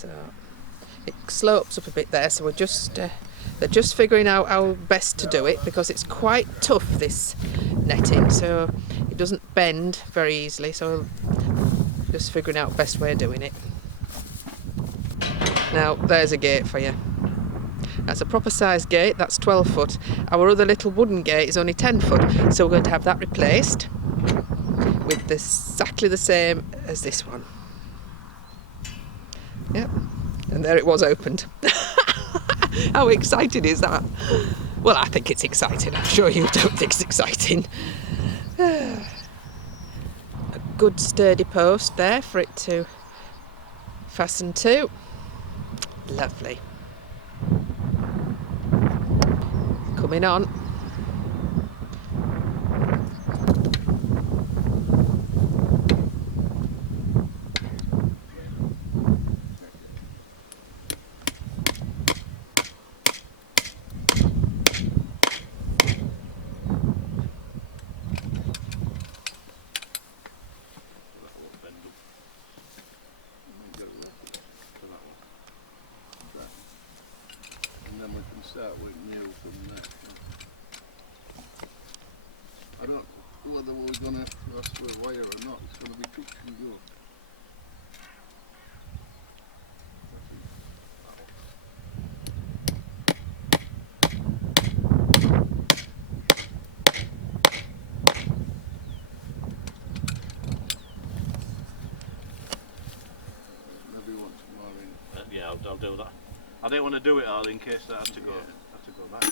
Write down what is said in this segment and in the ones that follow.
So it slopes up a bit there, so we're just they're just figuring out how best to do it, because it's quite tough, this netting, so it doesn't bend very easily, so just figuring out best way of doing it. Now there's a gate for you. That's a proper size gate, that's 12 foot. Our other little wooden gate is only 10 foot, so we're going to have that replaced with exactly the same as this one. Yep, and there it was opened. How exciting is that? Well, I think it's exciting. I'm sure you don't think it's exciting. A good sturdy post there for it to fasten to. Lovely. Coming on. Start with new from there. I don't know whether we're going to rust with wire or not. It's going to be touch and go. Maybe once more in. Yeah, I'll do that. I don't want to do it all in case that has to go back.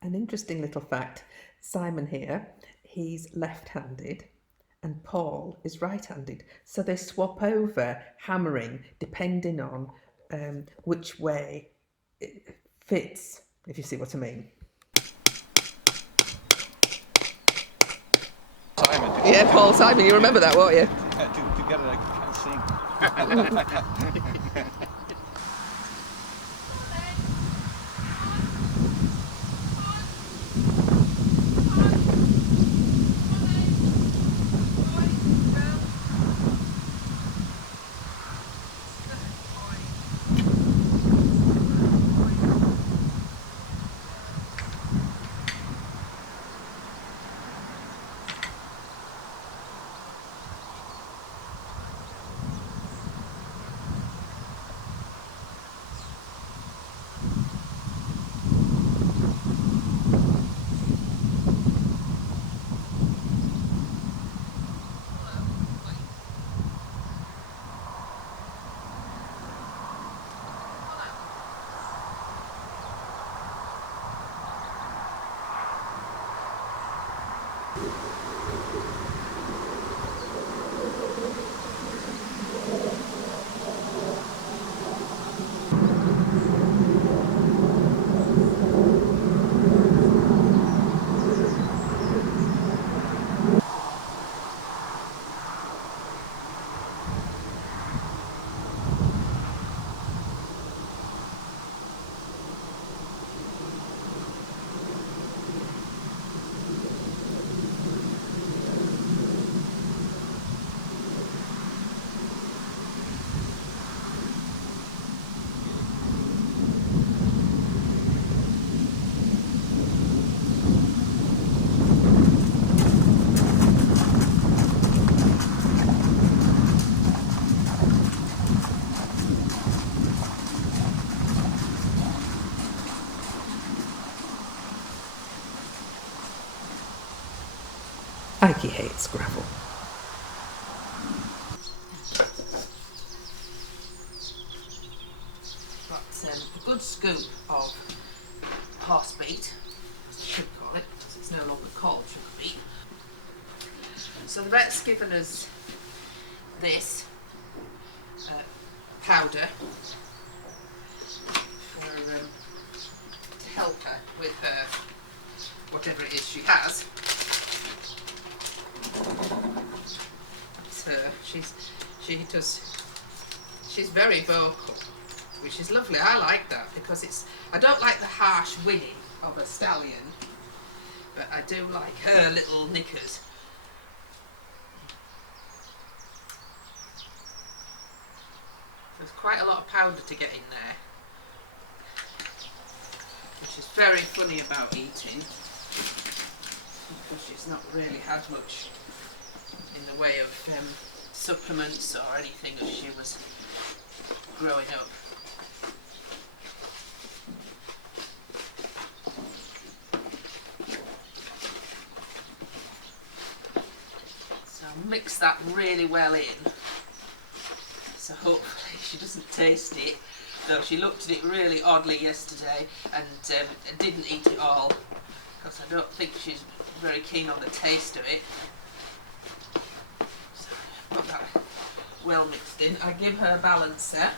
An interesting little fact, Simon here, he's left-handed and Paul is right-handed. So they swap over hammering depending on which way it fits, if you see what I mean. Simon. Yeah, Paul Simon, you remember that, won't you? Together I can't sing. Ike hates gravel. Got a good scoop of horse beat, as I should call it, because it's no longer called sugar beet. So the vet's given us this powder for, to help her with whatever it is she has. That's her. She's very vocal, which is lovely. I like that because I don't like the harsh whinny of a stallion. but I do like her little knickers. There's quite a lot of powder to get in there, which is very funny about eating, because she's not really had much in the way of supplements or anything as she was growing up. So I'll mix that really well in, so hopefully she doesn't taste it, though she looked at it really oddly yesterday and didn't eat it all, because I don't think she's very keen on the taste of it. So I've got that well mixed in. I give her a balancer,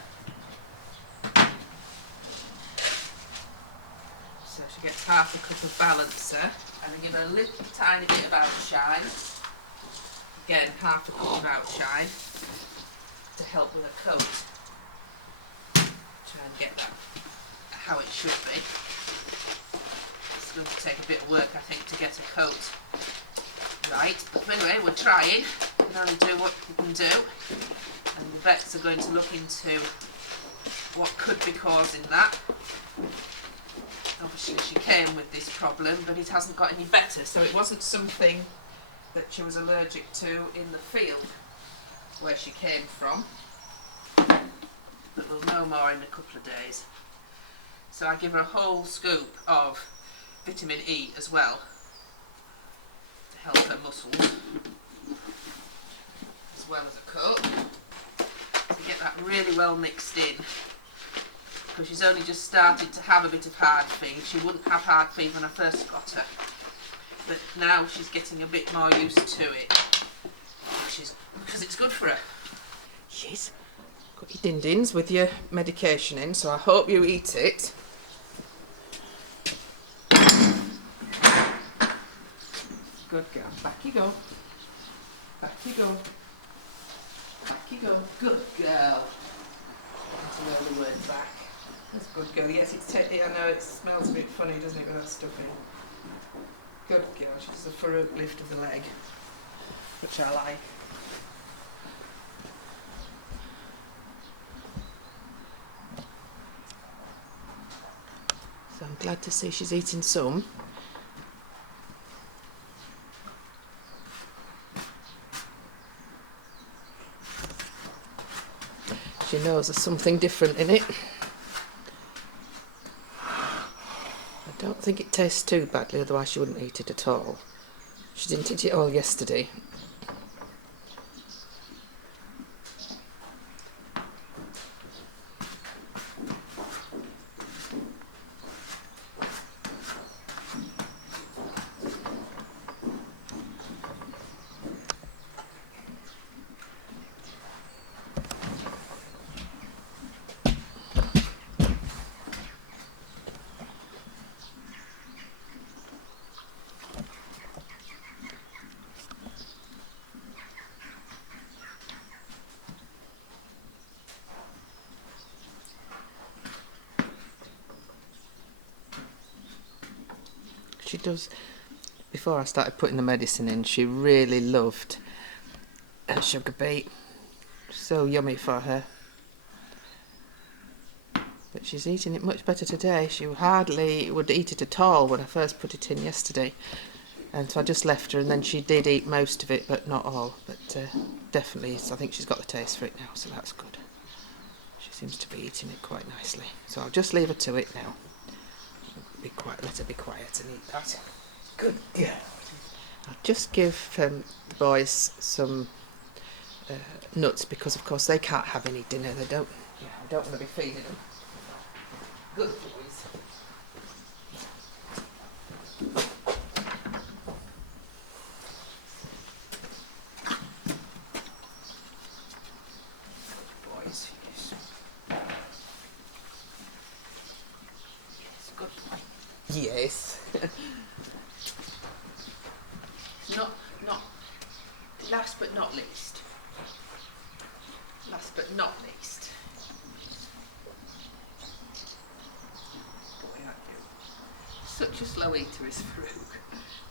so she gets half a cup of balancer, and I give her a little tiny bit of outshine, again half a cup of outshine to help with her coat. Try and get that how it should be. It's going to take a bit of work, I think, to get a coat right, but anyway, we're trying. We can only do what we can do, and the vets are going to look into what could be causing that. Obviously she came with this problem, but it hasn't got any better, so it wasn't something that she was allergic to in the field where she came from, but we'll know more in a couple of days. So I give her a whole scoop of vitamin E as well to help her muscles, as well as a coat, to get that really well mixed in, because she's only just started to have a bit of hard feed. She wouldn't have hard feed when I first got her, but now she's getting a bit more used to it, which is because it's good for her. Yes, got your din-dins with your medication in, so I hope you eat it. Good girl. Back you go. Back you go. Back you go. Good girl. To know the word back. That's a good girl. Yes, it's I know it smells a bit funny, doesn't it, with that stuff in. Good girl. She does a Farouk lift of the leg, which I like. So I'm glad to see she's eating some. She knows there's something different in it. I don't think it tastes too badly, otherwise she wouldn't eat it at all. She didn't eat it all yesterday. She does. Before I started putting the medicine in, she really loved her sugar beet. So yummy for her. But she's eating it much better today. She hardly would eat it at all when I first put it in yesterday. And so I just left her, and then she did eat most of it, but not all. But definitely, I think she's got the taste for it now, so that's good. She seems to be eating it quite nicely. So I'll just leave her to it now. Be quiet, let her be quiet and eat that. Good girl. I'll just give the boys some nuts, because of course they can't have any dinner. They don't. Yeah, I don't want to be feeding them. Good boys. Boys, yes. Yes, good boy. Yes. not last but not least. Last but not least. Boy, aren't you? Such a slow eater is Farouk.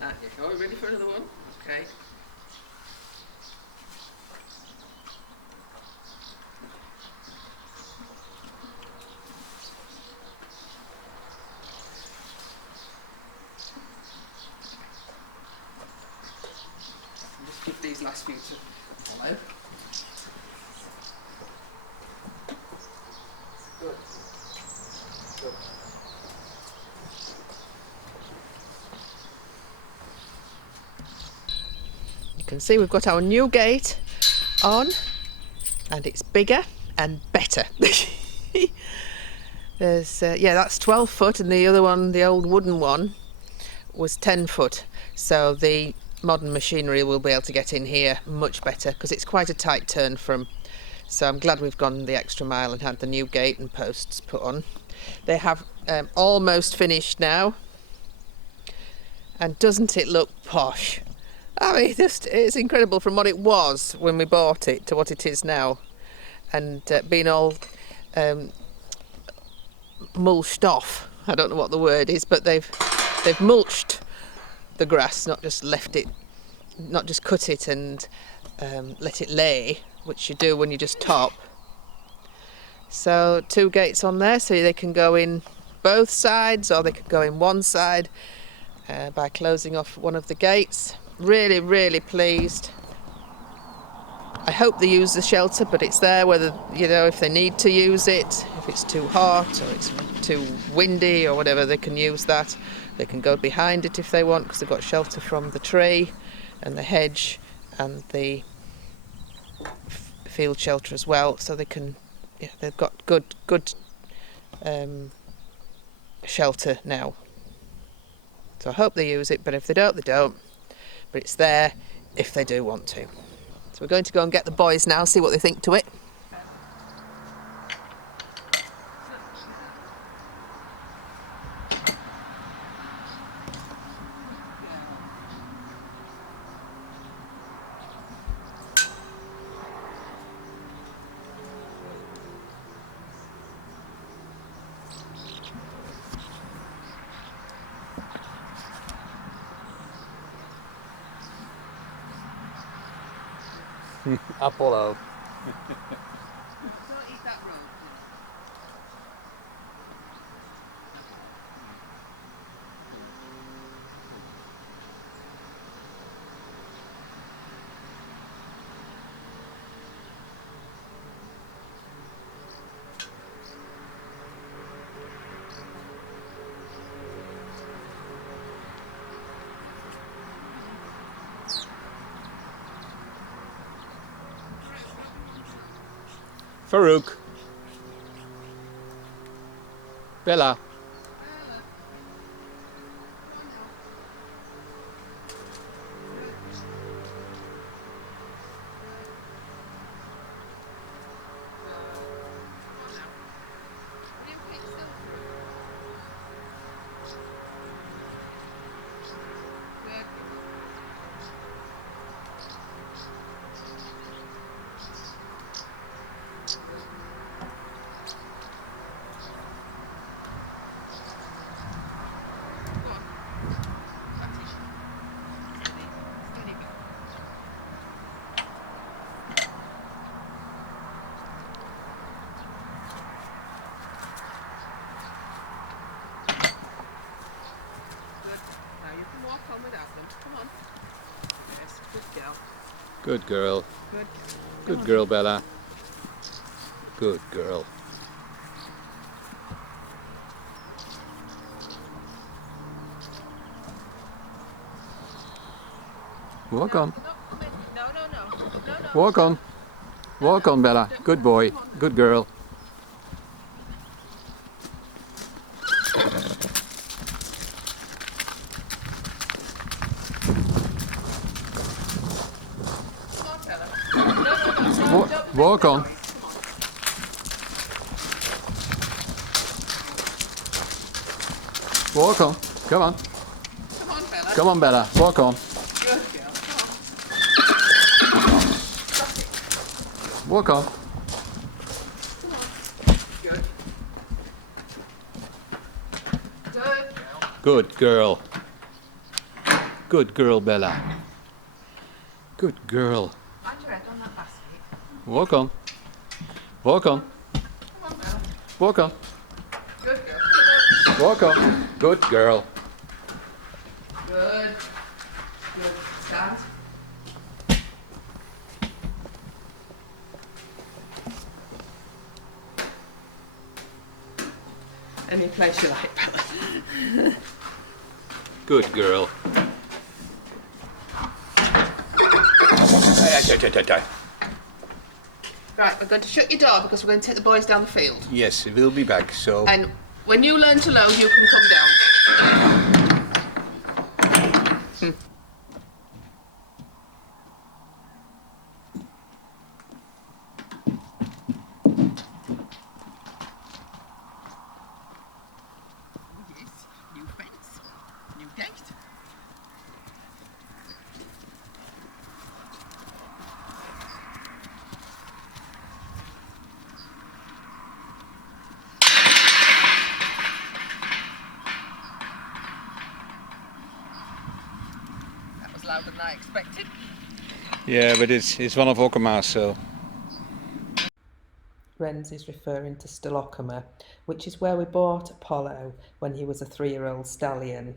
Are you ready for another one? Okay. Just give these last few to follow. Good. Good. You can see we've got our new gate on, and it's bigger and better. There's yeah, that's 12 foot, and the other one, the old wooden one, was 10 foot. So the modern machinery will be able to get in here much better, because it's quite a tight turn from. So I'm glad we've gone the extra mile and had the new gate and posts put on. They have almost finished now, and doesn't it look posh? I mean, it's incredible from what it was when we bought it to what it is now, and being all mulched off. I don't know what the word is, but they've mulched the grass, not just left it, not just cut it and let it lay, which you do when you just top. So 2 gates on there, so they can go in both sides, or they could go in one side by closing off one of the gates. Really, really pleased. I hope they use the shelter, but it's there whether, you know, if they need to use it, if it's too hot or it's too windy or whatever, they can use that. They can go behind it if they want, because they've got shelter from the tree and the hedge and the field shelter as well. So they can, yeah, they've got good shelter now. So I hope they use it, but if they don't, they don't. But it's there if they do want to. So we're going to go and get the boys now, see what they think to it. Apollo. Don't eat that road. Farouk. Bella. Come on. Yes, good girl. Good girl. Good. Good girl, Bella. Good girl. Walk on. No. Walk on. Walk on, Bella. Good boy. Good girl. Walk on. Walk on. Come on. Come on, Bella. Come on, Bella. Walk on. Good girl. Walk on. Come on. Good. Good girl. Good girl. Good girl, Bella. Good girl. Mind your head on that basket. Walk on. Walk on. Come on, Bella. Walk on. Good girl. Walk on. Good girl. Good. Good. Stand. Any place you like, Bella. Good girl. Right, we're going to shut your door because we're going to take the boys down the field. Yes, we'll be back, so... And when you learn to load, you can come down. Yes, new fence, new gate. That was louder than I expected. Yeah, but it's one of Okama's, so... Renz is referring to Stillockham, which is where we bought Apollo when he was a 3-year-old stallion.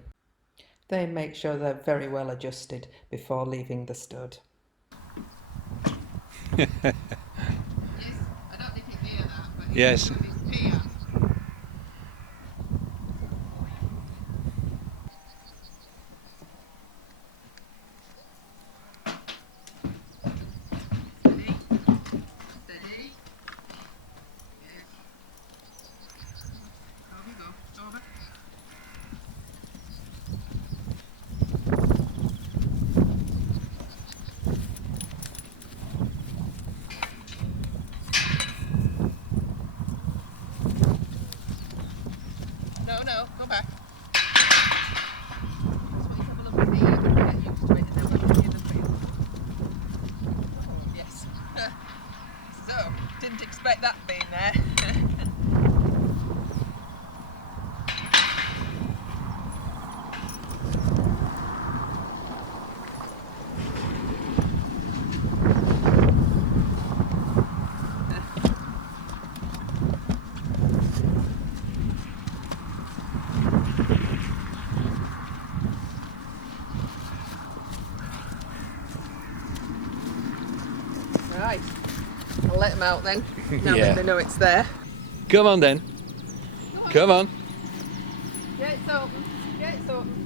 They make sure they're very well adjusted before leaving the stud. Yes, I don't know if you hear that, but Yes. it's here. Steady. Yes. Over you go. Over. No, no, go back. That's what you have a look at me, you're going to get used to it, and then we'll look in the field. Oh, yes. So, didn't expect that being there. Right, I'll let them out then, now Yeah. that they know it's there. Come on then. Come on. Yeah, it's open. Yeah, it's open.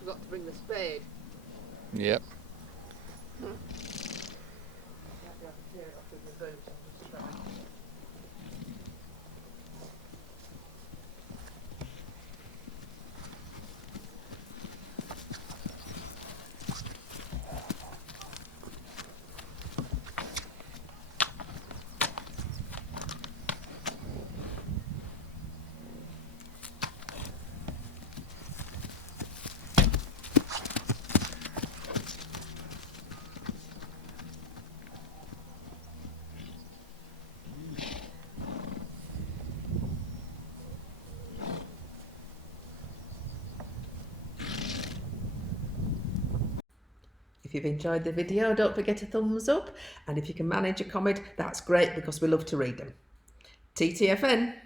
Forgot to bring the spade. Yep. If you've enjoyed the video, don't forget a thumbs up, and if you can manage a comment, that's great because we love to read them. TTFN.